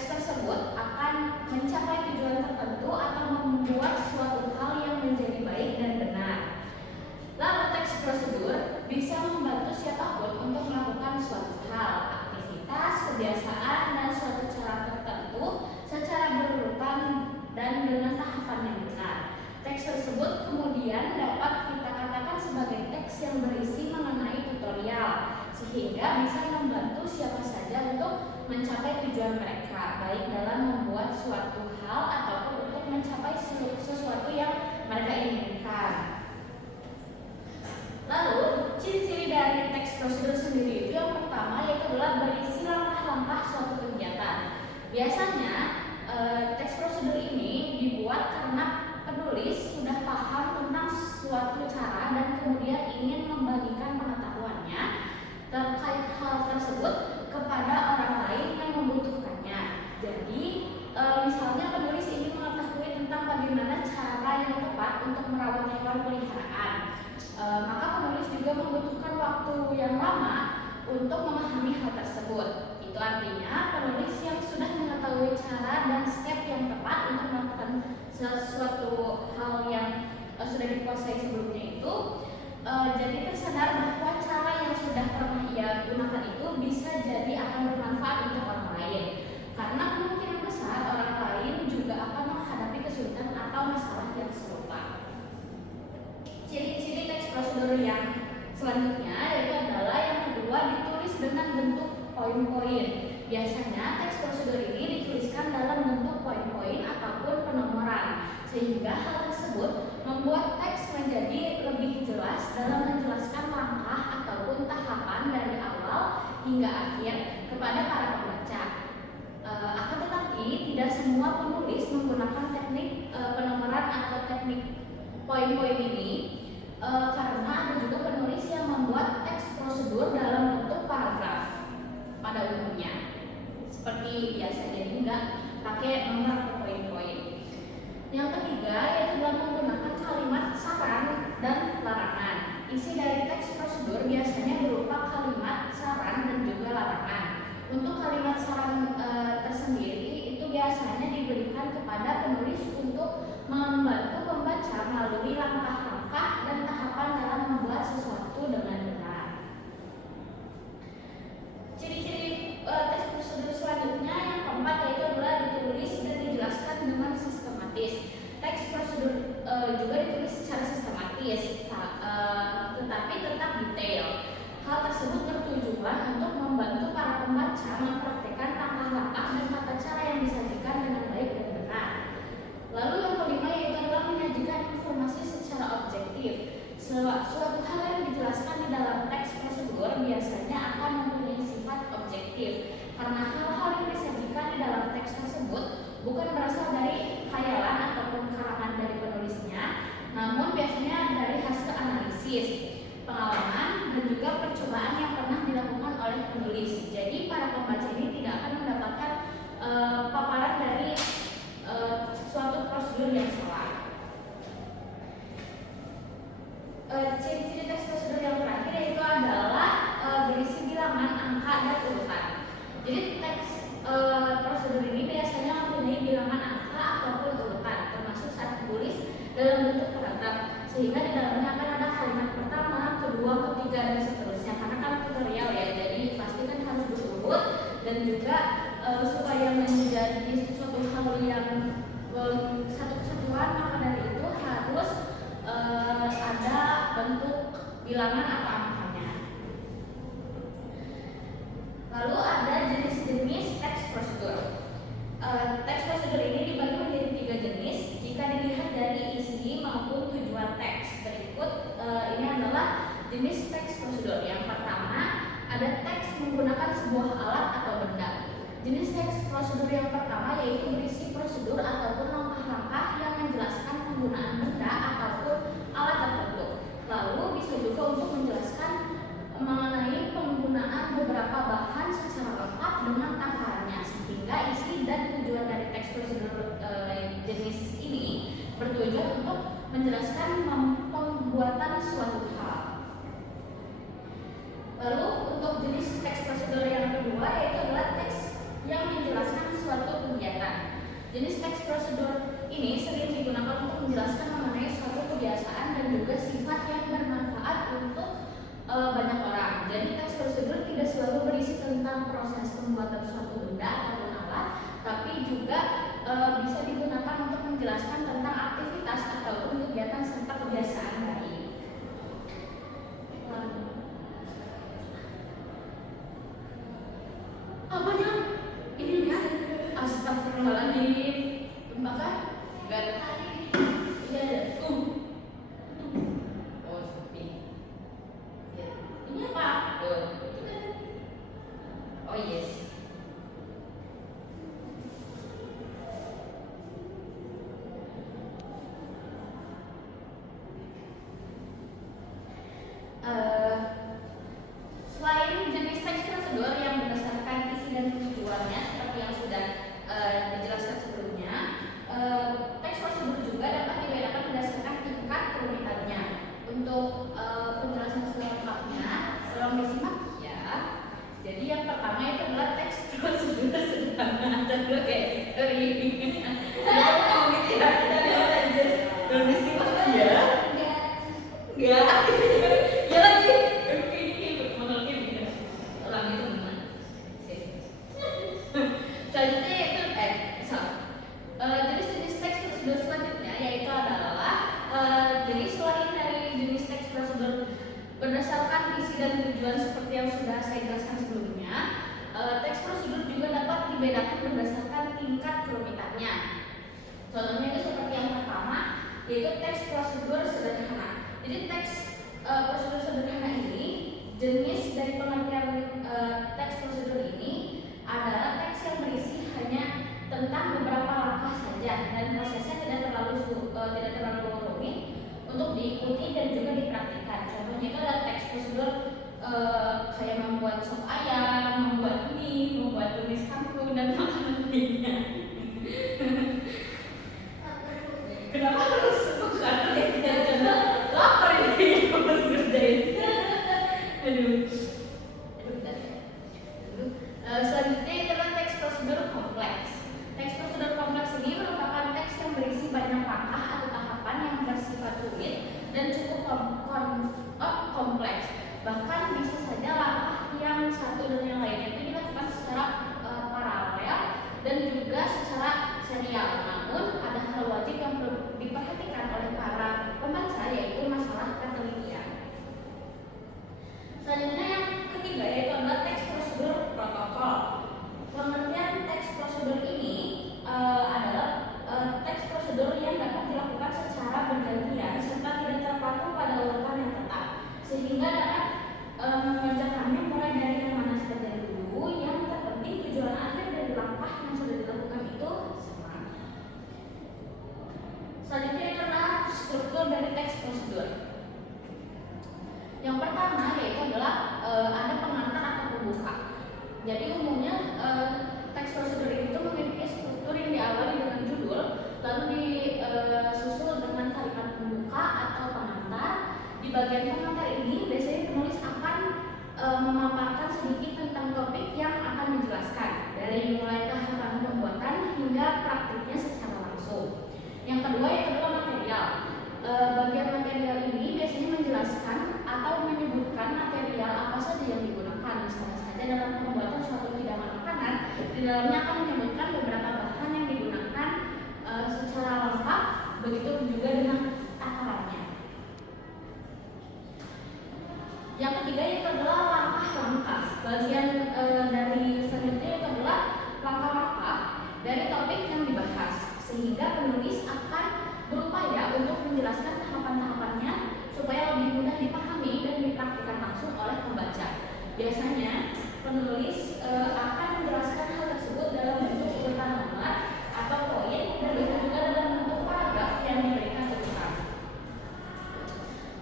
teks tersebut akan mencapai tujuan tertentu atau membuat suatu hal yang menjadi baik dan benar. Lalu teks prosedur bisa membantu siapapun untuk melakukan suatu hal, aktivitas, kebiasaan, dan suatu cara tertentu secara berurutan dan dengan tahapan yang benar. Teks tersebut kemudian dapat kita katakan sebagai teks yang berisi mengenai tutorial, sehingga bisa membantu siapa saja untuk mencapai tujuan mereka, baik dalam membuat suatu hal ataupun untuk mencapai sesuatu yang mereka inginkan. Lalu, ciri-ciri dari teks prosedur sendiri itu yang pertama yaitu adalah berisi langkah-langkah suatu kegiatan. Biasanya teks prosedur ini dibuat karena penulis sudah paham tentang suatu cara dan kemudian ingin membagikan pengetahuannya terkait hal tersebut kepada orang lain yang membutuhkannya. Jadi, misalnya penulis ingin mengetahui tentang bagaimana cara yang tepat untuk merawat hewan peliharaan. Maka penulis juga membutuhkan waktu yang lama untuk memahami hal tersebut. Itu artinya penulis yang sudah mengetahui cara dan step yang tepat untuk melakukan sesuatu hal yang sudah dikuasai sebelumnya itu, jadi tersadar bahwa cara yang sudah pernah ia gunakan itu bisa jadi akan bermanfaat untuk orang lain, karena kemungkinan besar orang lain juga akan menghadapi kesulitan atau masalah yang serupa. Ciri-ciri teks prosedur yang selanjutnya yaitu adalah yang kedua, ditulis dengan bentuk poin-poin. Biasanya teks prosedur ini dituliskan dalam bentuk poin-poin ataupun penomoran, sehingga hal tersebut membuat teks menjadi lebih jelas dalam menjelaskan langkah ataupun tahapan dari awal hingga akhir kepada para pembaca. Akan tetapi tidak semua penulis menggunakan teknik penomoran atau teknik poin-poin ini, karena ada juga penulis yang membuat teks prosedur dalam bentuk paragraf pada umumnya, seperti biasa, jadi nggak pakai nomor atau poin-poin. Yang ketiga yaitu dalam menggunakan kalimat saran dan larangan. Isi dari teks prosedur biasanya berupa kalimat saran dan juga larangan. Untuk kalimat saran tersendiri itu biasanya diberikan kepada penulis untuk membantu pembaca melalui langkah-langkah dan tahapan dalam membuat sesuatu dengan benar. Ciri-ciri teks prosedur selanjutnya yang keempat yaitu adalah ditulis dan dijelaskan dengan sistematis. Teks prosedur juga ditulis secara sistematis, tetapi tetap detail. Hal tersebut bertujuan untuk membantu para pembaca mempraktikkan langkah-langkah dan tata cara yang disajikan dengan baik dan benar. Lalu yang kelima yaitu adalah menyajikan informasi secara objektif. Suatu hal yang dijelaskan di dalam teks prosedur biasanya akan mempunyai sifat objektif, karena hal-hal yang disajikan di dalam teks tersebut bukan berasal dari khayalan ataupun karangan dari penulisnya, namun biasanya dari hasil analisis, pengalaman, dan juga percobaan yang pernah dilakukan oleh penulis. Jadi para pembaca ini tidak akan mendapatkan paparan dari suatu prosedur yang salah. Ciri-ciri teks prosedur yang terakhir yaitu adalah berisi bilangan, angka, dan urutan. Jadi teks prosedur ini biasanya mempunyai bilangan angka ataupun urutan, termasuk saat ditulis dalam bentuk paragraf, sehingga di dalamnya akan ada kalimat pertama, kedua, ketiga, dan seterusnya. Karena kan tutorial ya, jadi pasti kan harus berurut, dan juga supaya menjadi suatu hal yang satu kesatuan, maka dari itu harus ada bentuk bilangan atau angkanya. Lalu ada jenis-jenis teks prosedur. Teks prosedur ini dibagi menjadi 3 jenis jika dilihat dari isi maupun tujuan teks. Berikut ini adalah jenis teks prosedur. Yang pertama ada teks menggunakan sebuah alat atau benda. Jenis teks prosedur yang pertama yaitu berisi prosedur ataupun langkah-langkah yang menjelaskan penggunaan benda ataupun alat tertentu. Lalu bisa juga untuk menjelaskan mengenai penggunaan beberapa bahan secara lengkap dengan takarannya, sehingga isi dan tujuan dari teks prosedur jenis ini bertujuan untuk menjelaskan pembuatan suatu hal. Lalu untuk jenis teks prosedur yang kedua yaitu adalah teks yang menjelaskan suatu tentang proses pembuatan suatu benda ataupun alat, tapi juga bisa digunakan untuk menjelaskan tentang aktivitas ataupun kegiatan serta kebiasaan dari. Apanya? Ininya? Astagfirullahaladzim. Bahkan gak ada. Iya ada. Oh sepi. Ini apa? Oh yes. Selain jenis teks prosedur yang berdasarkan isi dan tujuannya seperti yang sudah dijelaskan sebelumnya, teks prosedur juga dapat dibedakan berdasarkan tingkat kerumitannya. Untuk penjelasan selengkapnya, tolong disimak ya. Jadi yang pertama itu adalah teks prosedur sederhana dan kayak story. Tolong disimak ya. Enggak. Ya lagi. Selanjutnya yaitu jenis-jenis teks prosedur selanjutnya yaitu adalah jadi selain dari jenis teks prosedur berdasarkan isi dan tujuan seperti yang sudah saya jelaskan sebelumnya, teks prosedur juga dapat dibedakan berdasarkan tingkat kerumitannya. Contohnya itu seperti yang pertama yaitu teks prosedur sederhana. Jadi teks prosedur sederhana ini jenis dari pengertian teks prosedur ini adalah teks yang berisi hanya tentang beberapa langkah saja dan prosesnya tidak terlalu rumit untuk diikuti dan juga dipraktikkan. Contohnya itu adalah teks prosedur kayak membuat sop ayam, membuat mie, membuat tumis kangkung dan makanan lainnya. Kenapa harus bukan? Karena lapar ini harus ngerjain. Aduh. Selanjutnya adalah teks prosedur kompleks. Teks prosedur kompleks ini merupakan teks yang berisi banyak langkah atau tahapan yang bersifat rumit dan cukup kompleks. Bahkan bisa saja langkah yang satu dan yang lainnya itu dilakukan secara paralel dan juga secara serial. Namun ada hal wajib yang perlu diperhatikan oleh para pembaca yaitu masalah ketelitian. Selanjutnya yang ketiga yaitu adalah teks prosedur protokol. Pengertian teks prosedur ini adalah teks prosedur yang dapat dilakukan secara bergantian serta tidak terpaku pada urutan yang tetap, sehingga dapat mengerjakannya mulai dari yang mana saja dulu. Yang terpenting tujuan akhir dari langkah yang sudah dilakukan itu sama. Selanjutnya adalah struktur dari teks prosedur. Yang pertama yaitu adalah ada pengantar atau pembuka. Jadi umumnya teks prosedur itu memiliki struktur yang diawali dengan judul, lalu disusul dengan kalimat pembuka atau pengantar. Di bagian pengantar ini biasanya penulis akan memaparkan sedikit tentang topik yang akan dijelaskan, dari mulai tahapan pembuatan hingga praktiknya secara langsung. Yang kedua yaitu adalah material. Bagian material ini biasanya menjelaskan atau menyebutkan material apa saja yang digunakan. Misalnya saja dalam pembuatan suatu hidangan makanan, di dalamnya akan menyebutkan beberapa bahan yang digunakan secara lengkap, begitu juga dengan takarannya. Yang ketiga itu adalah langkah-langkah. Bagian dari selanjutnya itu adalah langkah-langkah dari topik yang dibahas, sehingga penulis akan berupaya untuk menjelaskan tahapan-tahapannya supaya lebih mudah dipahami dan dipraktikkan langsung oleh pembaca. Biasanya penulis akan menjelaskan hal tersebut dalam bentuk urutan nomor atau poin dan juga dalam bentuk paragraf yang diberikan urutan.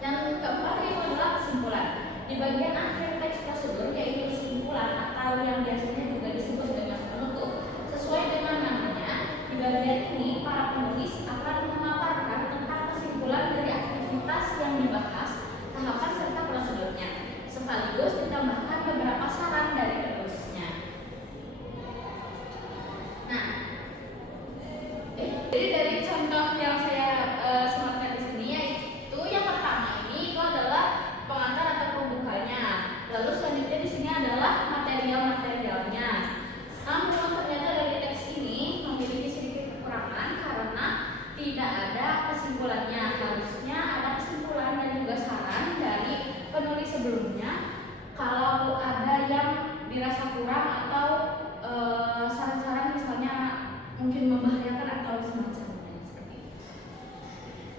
Yang keempat itu adalah kesimpulan. Di bagian akhir teks prosedur yaitu kesimpulan atau yang biasanya juga disebut dengan penutup, sesuai dengan namanya. Di bagian ini para penulis kesimpulannya. Harusnya ada kesimpulan dan juga saran dari penulis sebelumnya. Kalau ada yang dirasa kurang atau saran-saran misalnya mungkin membahayakan atau semacamnya seperti itu.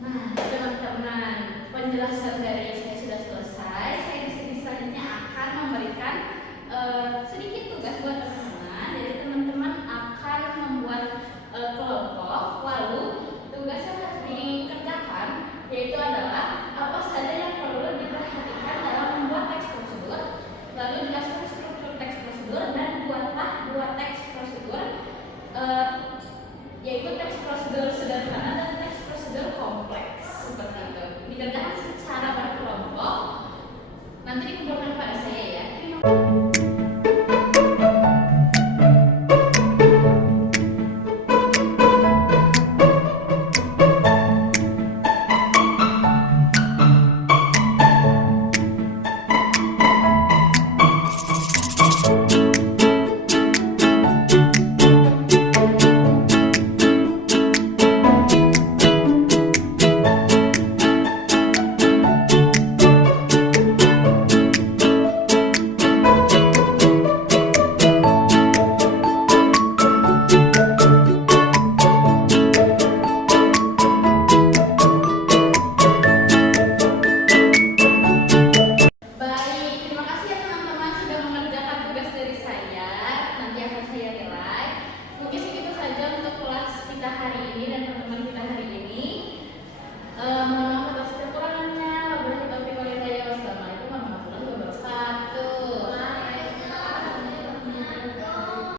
Nah, teman-teman, penjelasan dari saya sudah selesai. Saya di sini selanjutnya akan memberikan sedikit tugas buat teman-teman. Jadi teman-teman akan membuat